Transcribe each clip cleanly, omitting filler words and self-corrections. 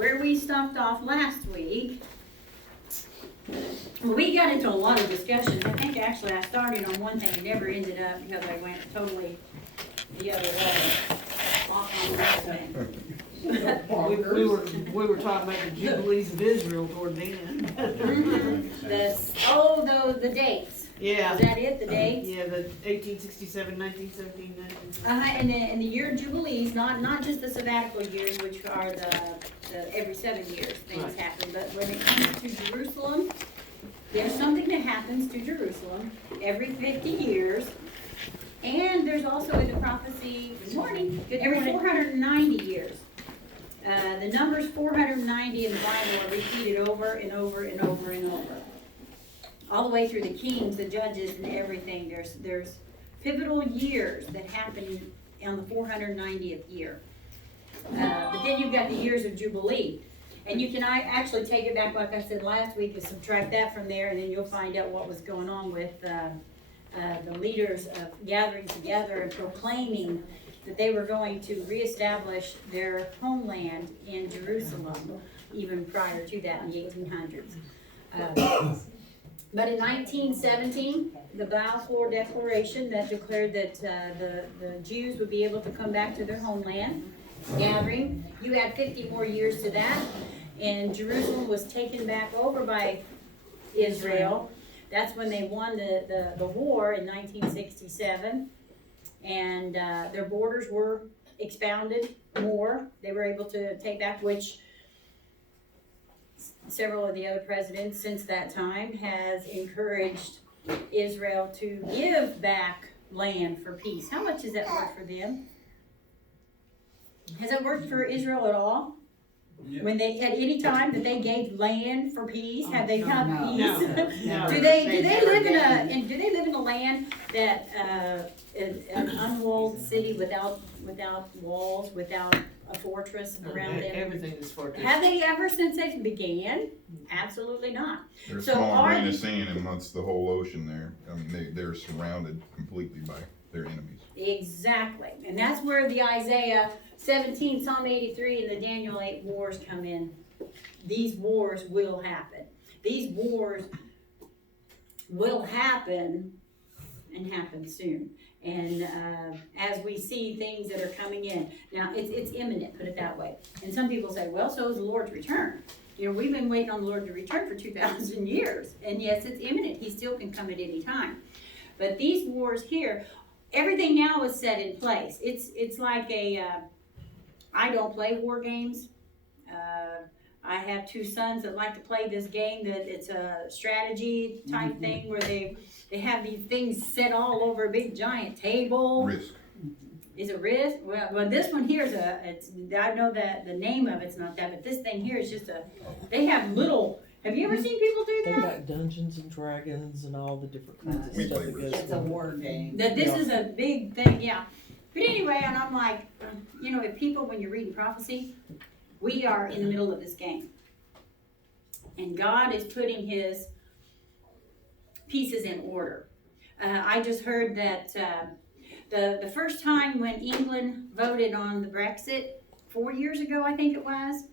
where we stopped off last week, well, we got into a lot of discussions. I think actually I started on one thing and never ended up because I went totally the other way. Off on that thing. We were talking about the Jubilees of Israel toward the end. The dates. Yeah. Is that it, the dates? Yeah, the 1867, 1917, 1917. And the year of Jubilees, not just the sabbatical years, which are the every 7 years things Right. happen, but when it comes to Jerusalem, there's something that happens to Jerusalem every 50 years. And there's also in the prophecy, good morning, every 490 years. The numbers 490 in the Bible are repeated over and over and over and over. All the way through the kings, the judges, and everything. There's pivotal years that happen on the 490th year. But then you've got the years of Jubilee. And you can actually take it back, like I said last week, and subtract that from there, and then you'll find out what was going on with the leaders of gathering together and proclaiming that they were going to reestablish their homeland in Jerusalem, even prior to that in the 1800s. But in 1917, the Balfour Declaration that declared that the Jews would be able to come back to their homeland, gathering. You add 50 more years to that, and Jerusalem was taken back over by Israel. That's when they won the war in 1967, and their borders were expounded more. They were able to take back, which several of the other presidents since that time has encouraged Israel to give back land for peace. How much has that worked for them? Has it worked for Israel at all? Yeah. When they, at any time that they gave land for peace, have they had No. peace? No. Do they live in a land that is an unwalled city without walls, without a fortress around them? Everything is fortress. Have they ever since they began? Absolutely not. There's So small are grain of the- sand amongst the whole ocean there. I mean, they're surrounded completely by their enemies. Exactly, and that's where the Isaiah 17, Psalm 83, and the Daniel 8 wars come in. These wars will happen. These wars will happen and happen soon. And as we see things that are coming in, now it's imminent, put it that way. And some people say, well, so is the Lord's return. You know, we've been waiting on the Lord to return for 2,000 years. And yes, it's imminent. He still can come at any time. But these wars here, everything now is set in place. It's like I don't play war games. I have two sons that like to play this game that it's a strategy type thing where they have these things set all over a big giant table. Risk. Is it Risk? Well, this one here is I know that the name of it's not that, but this thing here is just they have little, have you ever seen people do They've that? got Dungeons and Dragons and all the different kinds of We stuff play that goes Risk. It's a war game. That this is a big thing, yeah. But anyway, and I'm like, you know, if people, when you're reading prophecy, we are in the middle of this game. And God is putting his pieces in order. I just heard that the first time when England voted on the Brexit 4 years ago, I think it was,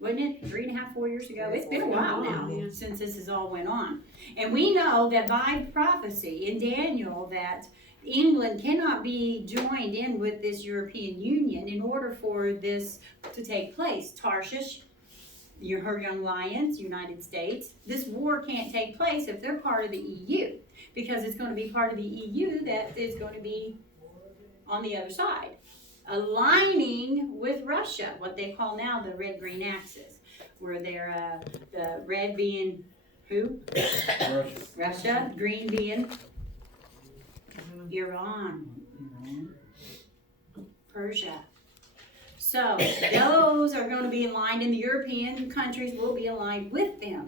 wasn't it? 3.5, 4 years ago. It's been a while now since this has all went on. And we know that by prophecy in Daniel that England cannot be joined in with this European Union in order for this to take place. Tarshish, her young lions, United States, this war can't take place if they're part of the EU, because it's going to be part of the EU that is going to be on the other side, aligning with Russia, what they call now the red-green axis, where they're the red being who? Russia, green being Iran, Persia. So those are going to be aligned, and the European countries will be aligned with them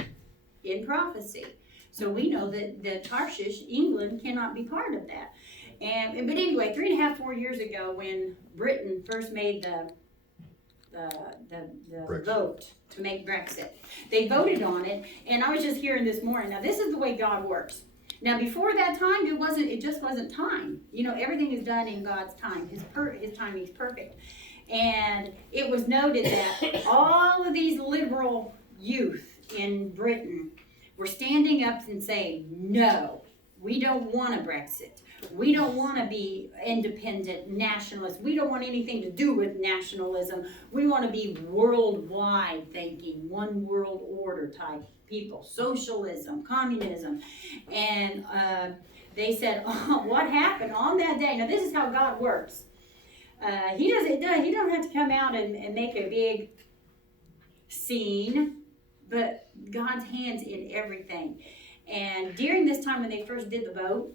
in prophecy. So we know that Tarshish, England, cannot be part of that. But anyway, 3.5, 4 years ago, when Britain first made the vote to make Brexit, they voted on it, and I was just hearing this morning. Now this is the way God works. Now before that time, it just wasn't time. You know, everything is done in God's time. His timing is perfect. And it was noted that all of these liberal youth in Britain were standing up and saying, no, we don't want a Brexit. We don't want to be independent nationalists. We don't want anything to do with nationalism. We want to be worldwide thinking, one world order type people, socialism, communism. And they said, oh, what happened on that day? Now, this is how God works. He don't have to come out and make a big scene, but God's hands in everything. And during this time when they first did the vote,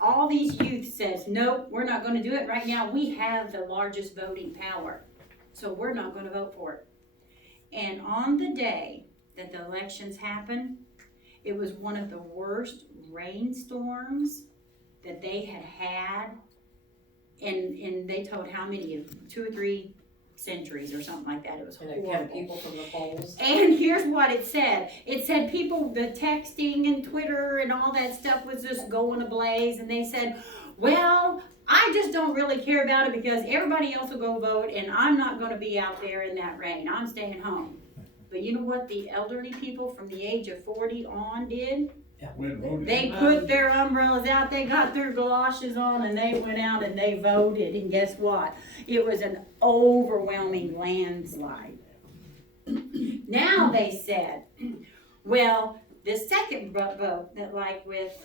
all these youth says, nope, we're not going to do it right now. We have the largest voting power, so we're not going to vote for it. And on the day that the elections happened, it was one of the worst rainstorms that they had. And they told how many, 2 or 3 centuries or something like that. It was And it horrible. kept people from the polls. And here's what it said. It said people, the texting and Twitter and all that stuff was just going ablaze. And they said, well, I just don't really care about it because everybody else will go vote and I'm not going to be out there in that rain. I'm staying home. But you know what the elderly people from the age of 40 on did? They put their umbrellas out, they got their galoshes on, and they went out and they voted. And guess what? It was an overwhelming landslide. Now they said, well, the second vote, that like with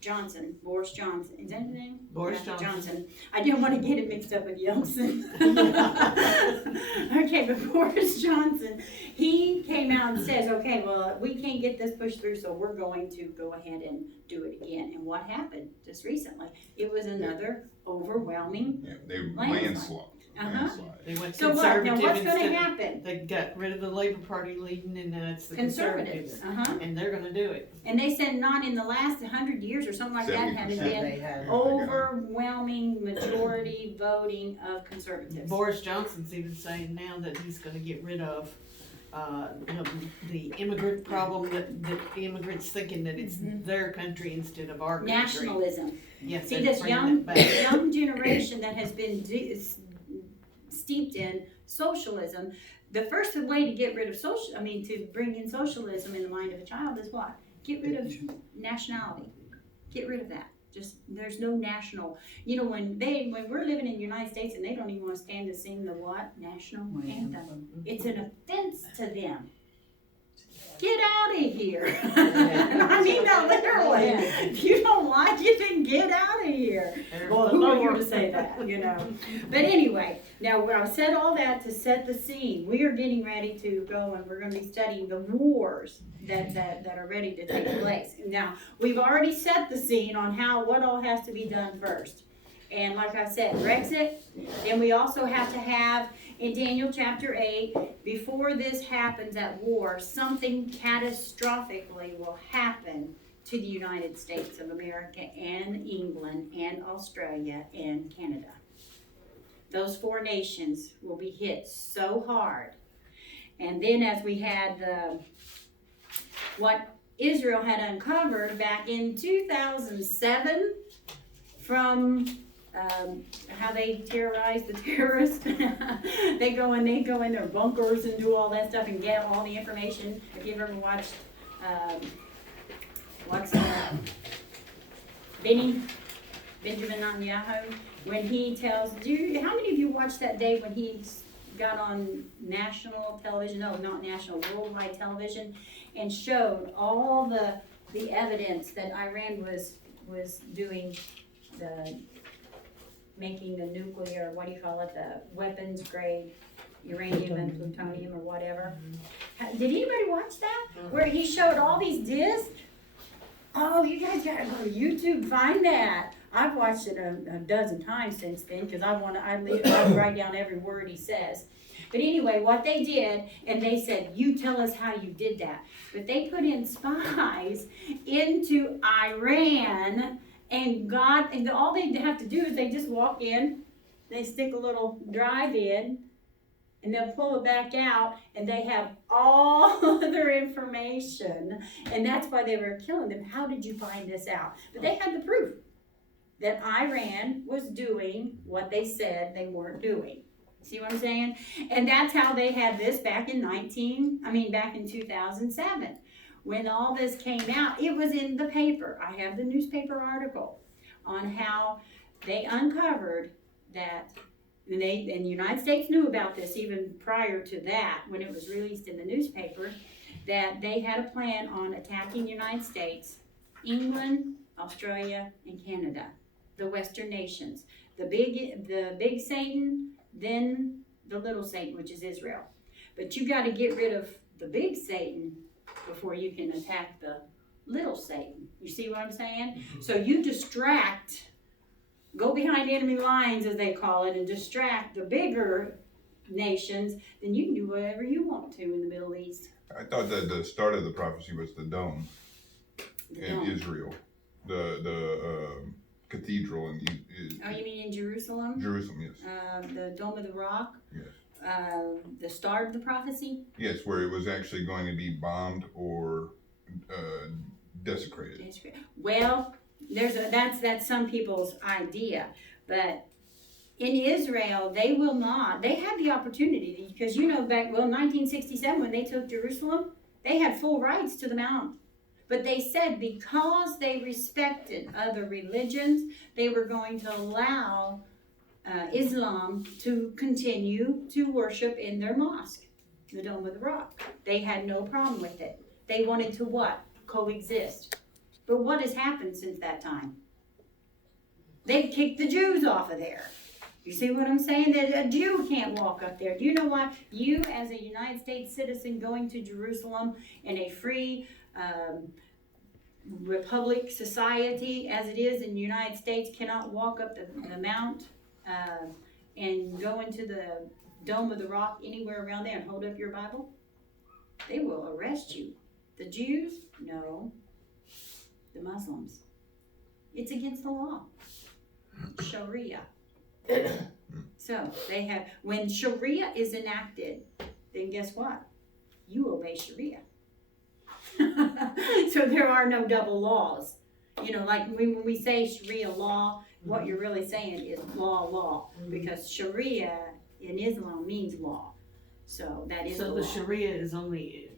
Johnson, Boris Johnson, is that his name? Boris Yeah, Johnson. I didn't want to get it mixed up with Yeltsin. Okay, but Boris Johnson, he came out and says, okay, well, we can't get this pushed through, so we're going to go ahead and do it again. And what happened just recently? It was another overwhelming. Yeah, they Landslide. landslide. They went So what? Now conservative what's going to instead. happen? They got rid of the Labor Party leading, and now it's the Conservatives. Conservatives. And they're gonna do it. And they said not in the last 100 years or something like that had it 70%. been They had. overwhelming majority voting of conservatives. Boris Johnson's even saying now that he's gonna get rid of the immigrant problem, that the immigrants thinking that it's their country instead of our country. Nationalism. Yes, See, they're this bringing it back. young generation that has been steeped in socialism, the first way to get rid of to bring in socialism in the mind of a child is what? Get rid of nationality. Get rid of that. Just, there's no national, when we're living in the United States and they don't even want to stand to sing the what? National anthem. It's an offense to them. Get out of here. And I mean that literally. If you don't like it, then get out of here. There's Well, the who are you Lord. to say that, But anyway, now I said all that to set the scene. We are getting ready to go and we're going to be studying the wars that are ready to take place. Now, we've already set the scene on what all has to be done first. And like I said, Brexit, and we also have to have in Daniel chapter 8, before this happens at war, something catastrophically will happen to the United States of America and England and Australia and Canada. Those 4 nations will be hit so hard. And then as we had what Israel had uncovered back in 2007 from how they terrorize the terrorists. they go in their bunkers and do all that stuff and get all the information. If you've ever watched, Benjamin Netanyahu, when he tells, how many of you watched that day when he got on national television, no, not national, worldwide television, and showed all the evidence that Iran was doing making the nuclear, the weapons grade uranium and plutonium or whatever. Did anybody watch that? Where he showed all these discs? Oh, you guys gotta go to YouTube, find that. I've watched it a dozen times since then because I write down every word he says. But anyway, what they did, and they said, you tell us how you did that. But they put in spies into Iran. And all they have to do is they just walk in, they stick a little drive in, and they'll pull it back out, and they have all of their information. And that's why they were killing them. How did you find this out? But they had the proof. that Iran was doing what they said they weren't doing. See what I'm saying? And that's how they had this back in 2007. When all this came out, it was in the paper. I have the newspaper article on how they uncovered that, and the United States knew about this even prior to that, when it was released in the newspaper, that they had a plan on attacking the United States, England, Australia, and Canada, the Western nations. The big Satan, then the little Satan, which is Israel. But you got to get rid of the big Satan before you can attack the little Satan. You see what I'm saying? So you distract, go behind enemy lines, as they call it, and distract the bigger nations, then you can do whatever you want to in the Middle East. I thought that the start of the prophecy was the dome The in dome. Israel, the cathedral in Oh, you mean in Jerusalem? Jerusalem, yes. The Dome of the Rock? Yes. The start of the prophecy? Yes, where it was actually going to be bombed or desecrated. Well, that's some people's idea, but in Israel, they will not. They had the opportunity because in 1967 when they took Jerusalem, they had full rights to the mount. But they said because they respected other religions, they were going to allow Islam to continue to worship in their mosque, the Dome of the Rock. They had no problem with it. They wanted to what? Coexist. But what has happened since that time? They've kicked the Jews off of there. You see what I'm saying? That a Jew can't walk up there. Do you know why? You, as a United States citizen going to Jerusalem in a free republic society as it is in the United States, cannot walk up the mount and go into the Dome of the Rock anywhere around there and hold up your Bible? They will arrest you. The Jews? No. The Muslims. It's against the law. Sharia. So they have, when Sharia is enacted, then guess what? You obey Sharia. So there are no double laws. Like when we say Sharia law, what you're really saying is law, because Sharia in Islam means law. So that is So the the law. Sharia is only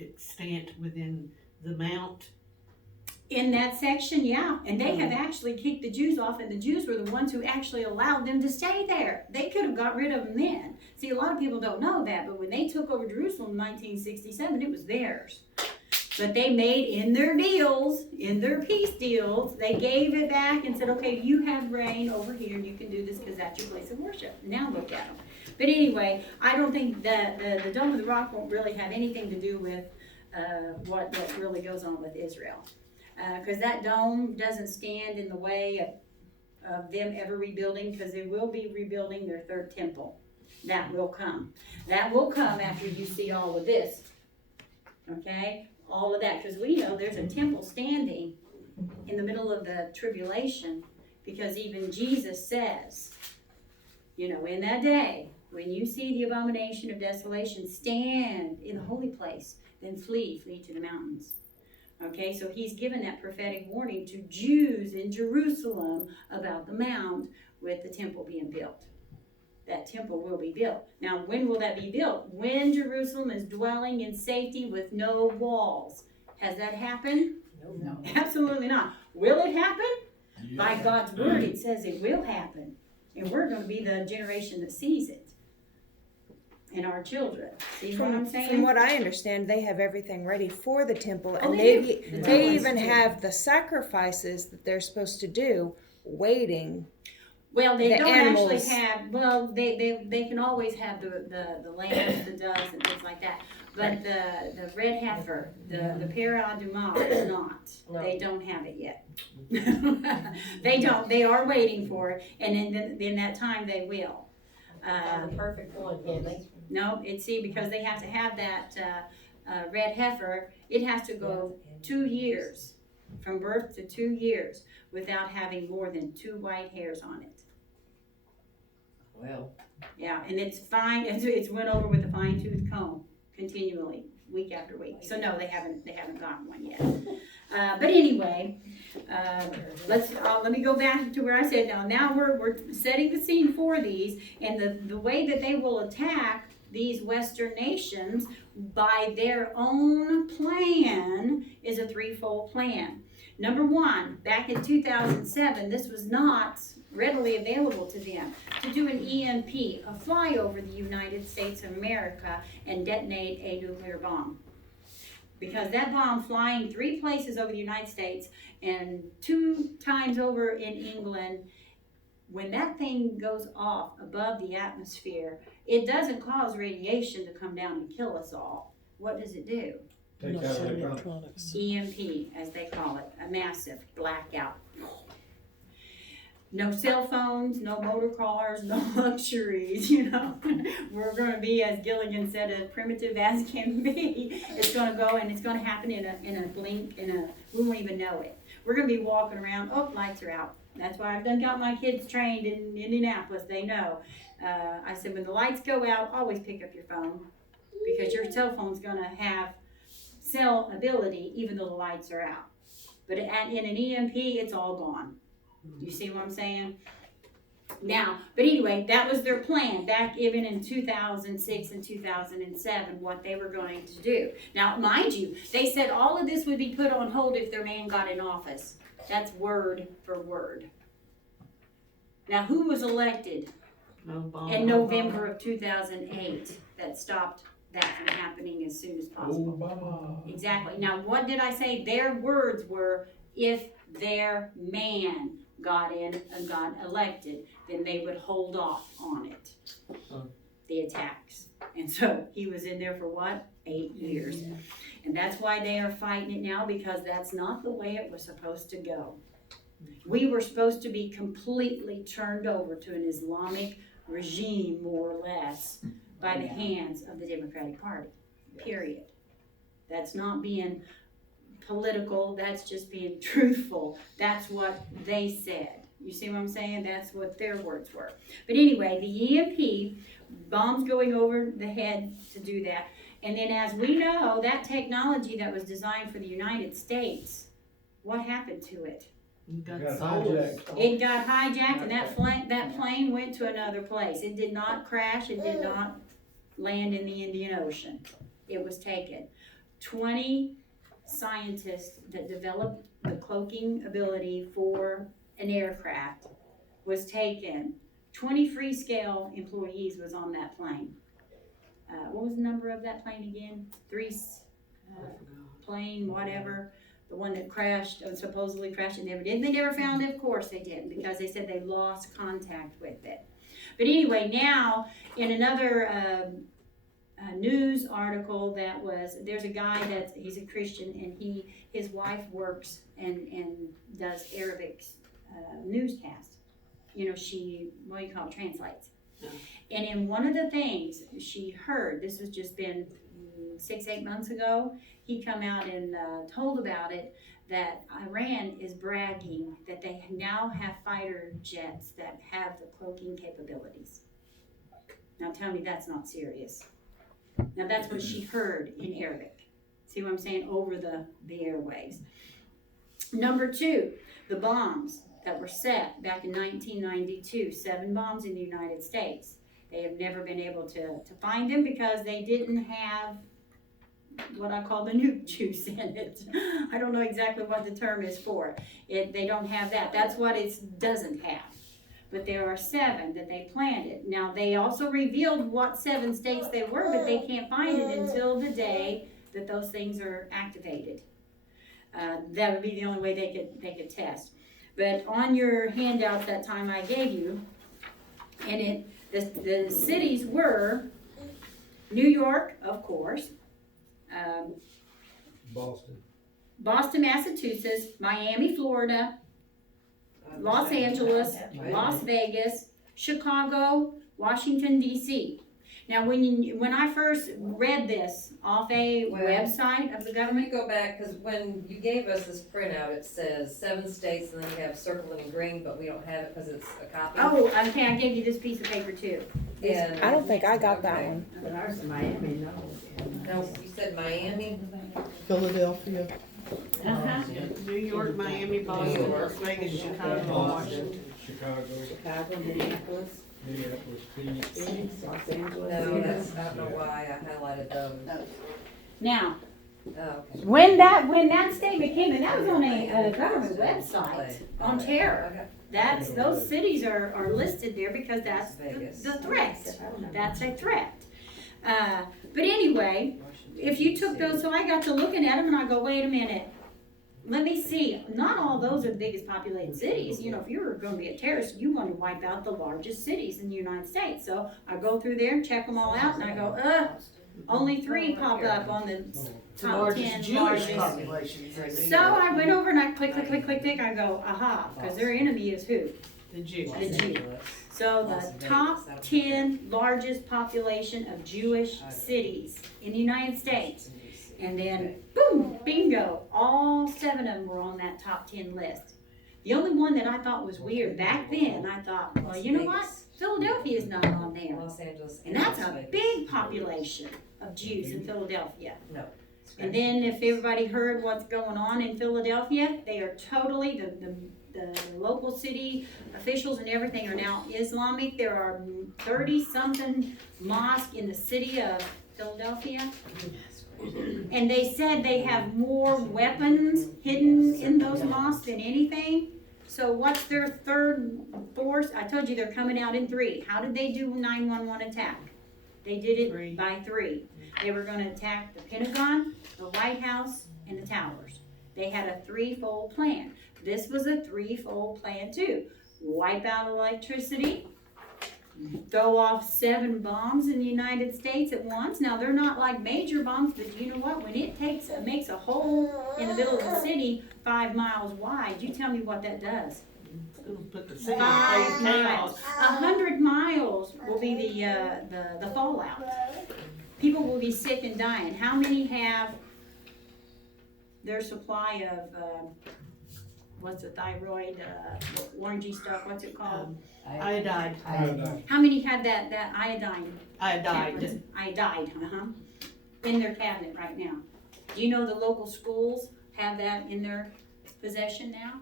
extant within the mount. In that section, yeah. And they have actually kicked the Jews off, and the Jews were the ones who actually allowed them to stay there. They could have got rid of them then. See, a lot of people don't know that, but when they took over Jerusalem in 1967, it was theirs. But they made in their deals, in their peace deals, they gave it back and said, okay, you have reign over here, and you can do this because that's your place of worship. Now look at them. But anyway, I don't think that the Dome of the Rock won't really have anything to do with what really goes on with Israel. Because that dome doesn't stand in the way of them ever rebuilding, because they will be rebuilding their third temple. That will come. That will come after you see all of this. Okay? All of that. Because we know there's a temple standing in the middle of the tribulation, because even Jesus says, in that day, when you see the abomination of desolation stand in the holy place, then flee to the mountains. Okay, so he's given that prophetic warning to Jews in Jerusalem about the mount with the temple being built. That temple will be built. Now, when will that be built? When Jerusalem is dwelling in safety with no walls. Has that happened? No. Absolutely not. Will it happen? By God's word, it says it will happen. And we're going to be the generation that sees it. And our children. See what I'm saying? From what I understand, they have everything ready for the temple, Oh, and they do. they The they temple even is too. have the sacrifices that they're supposed to do waiting. Well, they The don't animals. actually have, well, they can always have the lambs, the doves, and things like that. But the red heifer, the Pera Adumah is not. No. They don't have it yet. They don't. They are waiting for it, and in that time they will. The perfect one, can't they? No, because they have to have that red heifer, it has to go 2 years, from birth to 2 years, without having more than 2 white hairs on it. Well, Yeah, and it's fine, it's went over with a fine tooth comb. continually, week after week. So no, they haven't gotten one yet. But anyway, let me go back to where I said, now we're setting the scene for these, and the way that they will attack these Western nations by their own plan is a threefold plan. Number one, back in 2007, this was not readily available to them, to do an EMP, a fly over the United States of America and detonate a nuclear bomb. Because that bomb flying 3 places over the United States and 2 times over in England, when that thing goes off above the atmosphere, it doesn't cause radiation to come down and kill us all. What does it do? Take out electronics. EMP, as they call it, a massive blackout. No cell phones, no motor cars, no luxuries, We're gonna be, as Gilligan said, as primitive as can be. It's gonna go and it's gonna happen in a blink, we won't even know it. We're gonna be walking around, oh, lights are out. That's why I've got my kids trained in Indianapolis, they know. I said, when the lights go out, always pick up your phone, because your cell phone's gonna have cell ability even though the lights are out. But in an EMP, it's all gone. You see what I'm saying? Now, but anyway, that was their plan back even in 2006 and 2007, what they were going to do. Now, mind you, they said all of this would be put on hold if their man got in office. That's word for word. Now, who was elected in November of 2008 that stopped that from happening as soon as possible? Obama. Exactly. Now, what did I say? Their words were, if their man got in and got elected, then they would hold off on it, the attacks. And so he was in there for what? 8 years. And that's why they are fighting it now, because that's not the way it was supposed to go. We were supposed to be completely turned over to an Islamic regime, more or less, by the hands of the Democratic Party, period. That's not being political, that's just being truthful. That's what they said. You see what I'm saying? That's what their words were. But anyway, the EMP, bombs going over the head to do that. And then, as we know, that technology that was designed for the United States, what happened to it? Got hijacked. It got hijacked, and that plane went to another place. It did not crash. It did not land in the Indian Ocean. It was taken. 20 scientists that developed the cloaking ability for an aircraft was taken. 20 Freescale employees was on that plane. What was the number of that plane again? Plane, whatever. The one that crashed, supposedly crashed, and never did. They never found it. Of course they didn't, because they said they lost contact with it. But anyway, now in another news article there's a guy he's a Christian, and his wife works and does Arabic newscast. She, translates. Yeah. And in one of the things she heard, this has just been 6-8 months ago, he come out and told about it, that Iran is bragging that they now have fighter jets that have the cloaking capabilities. Now tell me that's not serious. Now that's what she heard in Arabic. See what I'm saying? Over the airwaves. Number 2, the bombs that were set back in 1992, 7 bombs in the United States. They have never been able to find them because they didn't have what I call the nuke juice in it. I don't know exactly what the term is for it. They don't have that. That's what it doesn't have. But there are 7 that they planted. Now, they also revealed what 7 states they were, but they can't find it until the day that those things are activated. That would be the only way they could test. But on your handout that time I gave you, and the cities were New York, of course, Boston, Massachusetts, Miami, Florida, Los Angeles, Las Vegas, Chicago, Washington, D.C. Now, when I first read this off a Well, website of the Let me government, go back, cause when you gave us this printout, it says 7 states and then you have circled in green, but we don't have it cause it's a copy. oh, okay, I gave you this piece of paper too. And, I don't think I got that Okay. one. But ours in Miami, no. no, you said Miami? Philadelphia. Uh-huh. New York, Miami, Boston, Las Vegas, Chicago, Washington. Chicago, Chicago, Minneapolis, Minneapolis, Phoenix. Phoenix, Los Angeles. No, that's, I don't know why I highlighted those. Now, Oh, okay. when that statement came in, that was on a government website on terror. Okay. Those cities are listed there because that's Vegas. the threat. That's a threat. But anyway, if you took those, so I got to looking at them and I go, wait a minute. Let me see, not all those are the biggest populated cities. You know, if you're gonna be a terrorist, you wanna wipe out the largest cities in the United States. So I go through there and check them all out and I go, only 3 pop up on the The top 10 largest Jewish largest. populations in the So I went over and I click, I go, aha, because their enemy is who? The Jews. The Jew. So the top 10 largest population of Jewish cities in the United States. And then, boom, bingo, all 7 of them were on that top 10 list. The only one that I thought was weird back then, I thought, well, you know what? Philadelphia is not on there. Los Angeles. And that's Las a Vegas. big population of Jews in Philadelphia. No. And then if everybody heard what's going on in Philadelphia, they are totally, the local city officials and everything are now Islamic. There are 30-something mosques in the city of Philadelphia. And they said they have more weapons hidden in those mosques than anything. So what's their third force? I told you they're coming out in 3. How did they do 911 attack? They did it 3. by 3. They were gonna attack the Pentagon, the White House, and the towers. They had a 3-fold plan. This was a 3-fold plan too. Wipe out electricity, throw off 7 bombs in the United States at once. Now, they're not like major bombs, but you know what? When it makes a hole in the middle of the city 5 miles wide, you tell me what that does. It'll put the city in 5 chaos. miles. 100 miles will be the fallout. People will be sick and dying. How many have their supply of, what's the thyroid, orangey stuff, what's it called? Iodide. How many have that iodine? Iodide. Iodide, in their cabinet right now. Do you know the local schools have that in their possession now?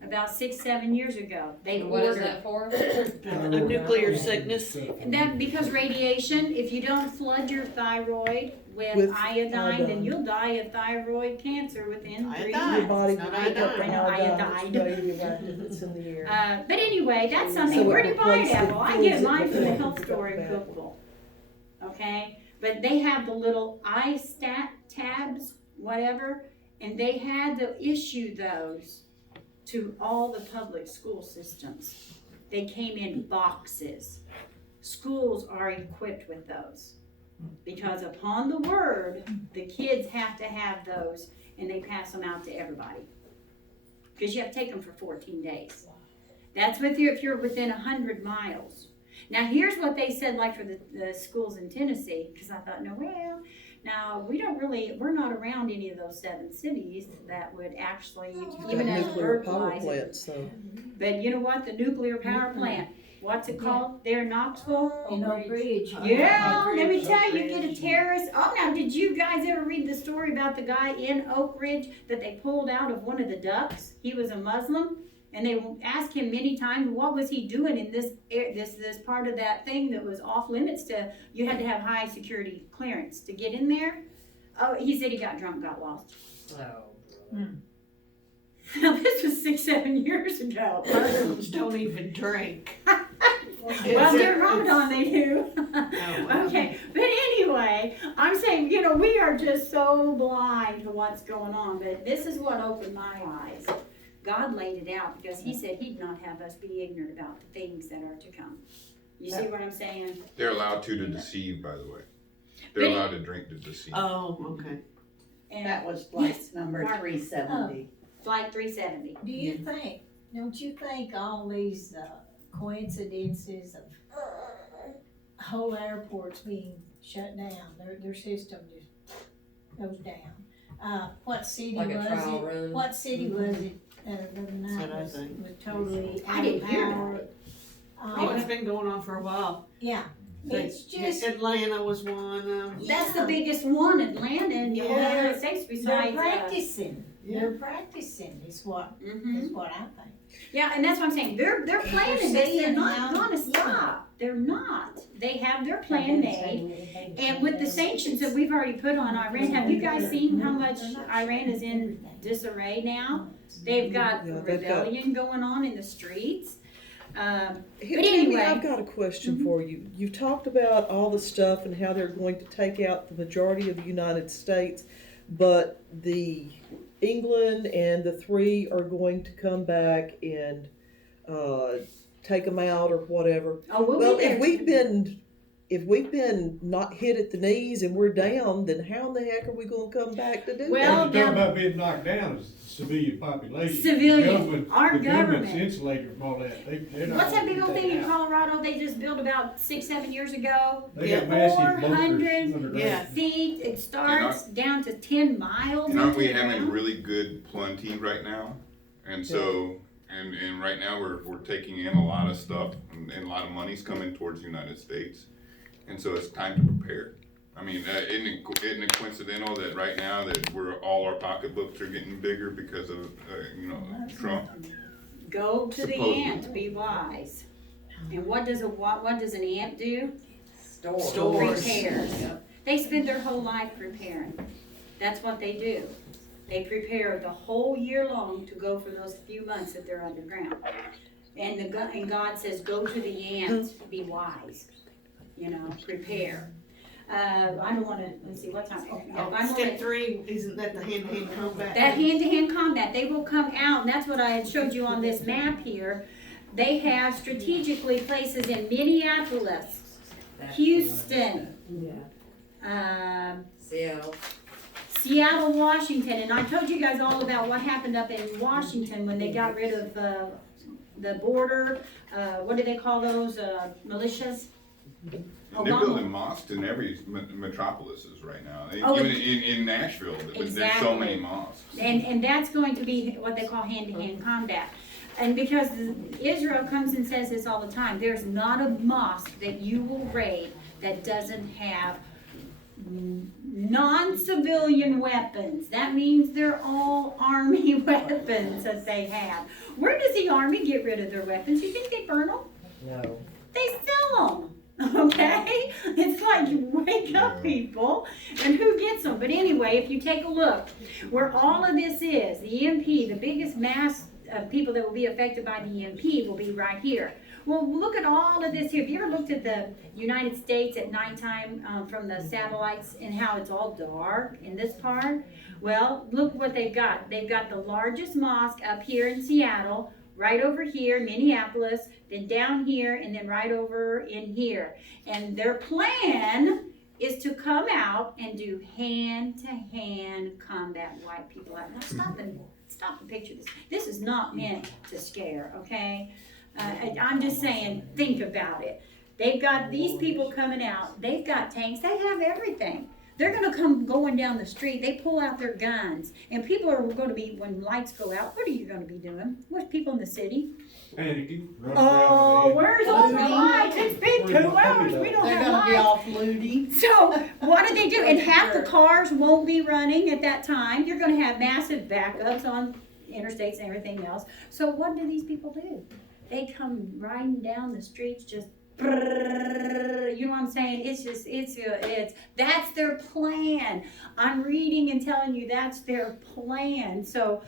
About 6-7 years ago, they What is ordered. that for? A nuclear sickness. That because radiation, if you don't flood your thyroid with With iodine, then iodine. you'll die of thyroid cancer within 3 Iodine. Your body months. will Not pick up iodine. the I know, iodine, iodine. it's radioactive, it's in the air. But anyway, that's something, So where it do you buy replaces that? the Well, I pills get that mine from the they health pick store up in back. Cookville. Okay, but they have the little iStat tabs, whatever, and they had to issue those to all the public school systems. They came in boxes. Schools are equipped with those. Because upon the word, the kids have to have those and they pass them out to everybody. Because you have to take them for 14 days. That's with you if you're within 100 miles. Now here's what they said like for the schools in Tennessee, because I thought, no, well, now we're not around any of those 7 cities that would actually, even as Nuclear power birthwise. plants, so. But you know what, the nuclear power plant, what's it called there in Knoxville? In Oak Ridge. Yeah, let me Oak tell you, Ridge. get a terrorist. Oh, now, did you guys ever read the story about the guy in Oak Ridge that they pulled out of one of the ducks? He was a Muslim, and they asked him many times, what was he doing in this part of that thing that was off limits to, you had to have high security clearance to get in there? Oh, he said he got drunk, got lost. Oh. Now, this was 6-7 years ago. Muslims don't even drink. Well, during Ramadan they do. well. Okay, but anyway, I'm saying, you know, we are just so blind to what's going on, but this is what opened my eyes. God laid it out because he said he'd not have us be ignorant about the things that are to come. You see what I'm saying? They're allowed to deceive, by the way. They're But- allowed to drink to deceive. Oh, okay. And That was flight number 370. Flight 370. Do you think, don't you think all these coincidences of whole airport's being shut down, their system just goes down. What city Like a was trial it? run. What city was it, the other That's night what I was think. totally I out didn't of hear about power. it. Oh, it's been going on for a while. Yeah, it's just, Atlanta was one, That's the biggest one, Atlanta, in the whole Yeah. United States they're besides, practicing, Yeah. they're practicing is what mhm. I think. Yeah, and that's what I'm saying, they're planning this, they're saying not how- gonna stop, they're not. They have their plan made, and with the sanctions that we've already put on Iran, have you guys seen how much Iran is in disarray now? They've got Yeah, they've got- rebellion going on in the streets. Hey, But Tammy, anyway. I've got a question for you. You've talked about all the stuff and how they're going to take out the majority of the United States, but the England and the three are going to come back and take them out or whatever. Oh, we'll Well, be there. if we've been not hit at the knees and we're down, then how in the heck are we gonna come back to do Well, that? You're talking about being knocked down as the civilian population. Civilian, our The government's government. insulated from all that. They're not What's that gonna big old be thing in taken out. Colorado they just built about 6-7 years ago? They got massive bunkers 400 underground. Yeah. feet, it starts down to 10 miles. And aren't we into the having ground. really good plenty right now? And so, and right now we're taking in a lot of stuff and a lot of money's coming towards the United States. And so it's time to prepare. I mean, isn't it coincidental that right now that all our pocketbooks are getting bigger because of, Trump? Go to the Supposedly. ant, be wise. And what does an ant do? Stores. Prepares. They spend their whole life preparing. That's what they do. They prepare the whole year long to go for those few months that they're underground. And God says, go to the ant, be wise. Prepare. I don't wanna, let's see, what's on, step 3, isn't that the hand-to-hand combat? that hand-to-hand combat, they will come out, and that's what I had showed you on this map here. They have strategically places in Minneapolis, Houston, Seattle. Seattle, Washington, and I told you guys all about what happened up in Washington when they got rid of, the border, what do they call those, militias? And they're building mosques in every metropolises right now. Oh, Even in Nashville, there's so exactly. many mosques. And that's going to be what they call hand-to-hand combat. And because Israel comes and says this all the time, there's not a mosque that you will raid that doesn't have non-civilian weapons. That means they're all army weapons that they have. Where does the army get rid of their weapons? You think they burn them? No. They sell them. Okay? It's like, you wake up, people, and who gets them? But anyway, if you take a look, where all of this is, the EMP, the biggest mass of people that will be affected by the EMP will be right here. Well, look at all of this here. Have you ever looked at the United States at nighttime from the satellites and how it's all dark in this part? Well, look what they've got. They've got the largest mosque up here in Seattle, right over here, Minneapolis, then down here, and then right over in here. And their plan is to come out and do hand-to-hand combat, wipe people out. Now stop and picture this. This is not meant to scare, okay? I'm just saying, think about it. They've got these people coming out. They've got tanks. They have everything. They're gonna come going down the street. They pull out their guns, and people are gonna be, when lights go out, what are you gonna be doing? What people in the city? Panicking, running Oh, around. where's all the lights? It's been 2 hours. We don't They're have gonna be lights. off looting. So what do they do? And half the cars won't be running at that time. You're gonna have massive backups on interstates and everything else. So what do these people do? They come riding down the streets just, you know what I'm saying? It's that's their plan. I'm reading and telling you that's their plan. So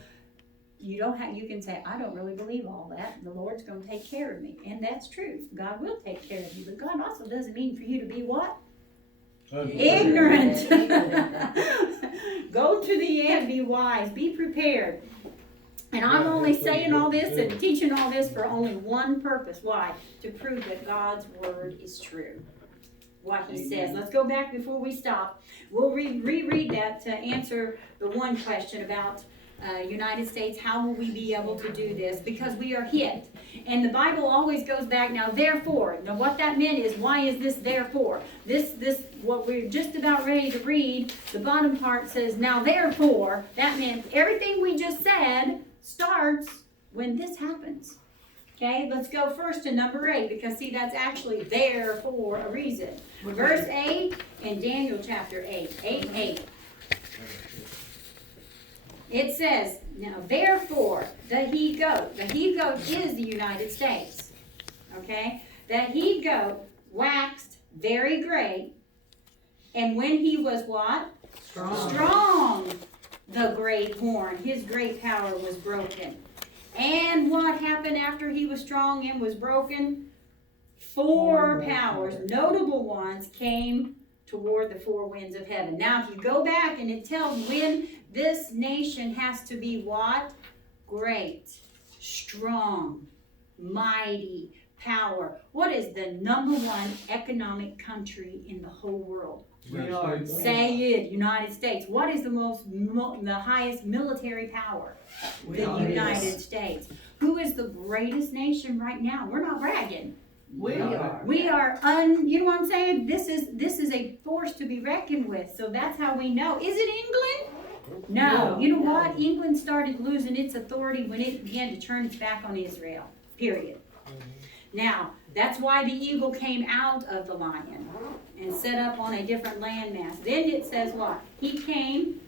you can say, I don't really believe all that. The Lord's gonna take care of me. And that's true. God will take care of you. But God also doesn't mean for you to be what? Ignorant. Go to the end, be wise, be prepared. And I'm only saying all this and teaching all this for only one purpose. Why? To prove that God's word is true. What he says. Let's go back before we stop. We'll reread that to answer the one question about United States, how will we be able to do this? Because we are hit. And the Bible always goes back, now therefore, now what that meant is, why is this therefore? What we're just about ready to read, the bottom part says, now therefore, that meant everything we just said starts when this happens. Okay, let's go first to number 8, because see, that's actually there for a reason. Verse 8 in Daniel chapter 8, 8:8. It says, now therefore, the he-goat is the United States, okay? The he-goat waxed very great, and when he was what? Strong, the great horn, his great power was broken. And what happened after he was strong and was broken? 4 powers, notable ones, came toward the 4 winds of heaven. Now, if you go back and it tells when this nation has to be what? Great, strong, mighty, power. What is the number 1 economic country in the whole world? Say it, United States. What is the highest military power? The United States. Who is the greatest nation right now? We're not bragging. We are. We are you know what I'm saying? This is a force to be reckoned with. So that's how we know. Is it England? No. You know what? England started losing its authority when it began to turn its back on Israel. Period. Now, that's why the eagle came out of the lion and set up on a different landmass. Then it says what? He came,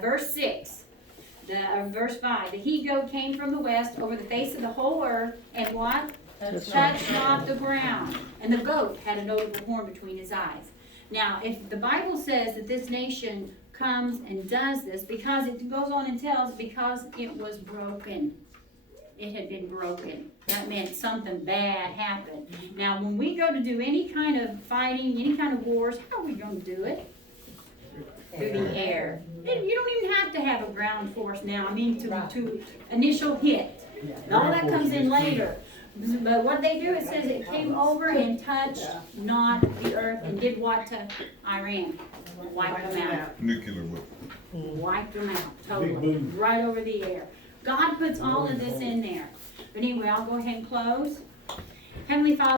verse 6, verse 5, the he-goat came from the west over the face of the whole earth, and what? Touched not the ground. And the goat had a notable horn between his eyes. Now, if the Bible says that this nation comes and does this, because it goes on and tells, because it was broken. It had been broken. That meant something bad happened. Now, when we go to do any kind of fighting, any kind of wars, how are we going to do it? Through the air. And you don't even have to have a ground force now. I mean, to initial hit. All that comes in later. But what they do, it says it came over and touched not the earth and did what to Iran? Wiped them out. Nuclear weapon. Wiped them out, totally, right over the air. God puts all of this in there. But anyway, I'll go ahead and close. Heavenly Father,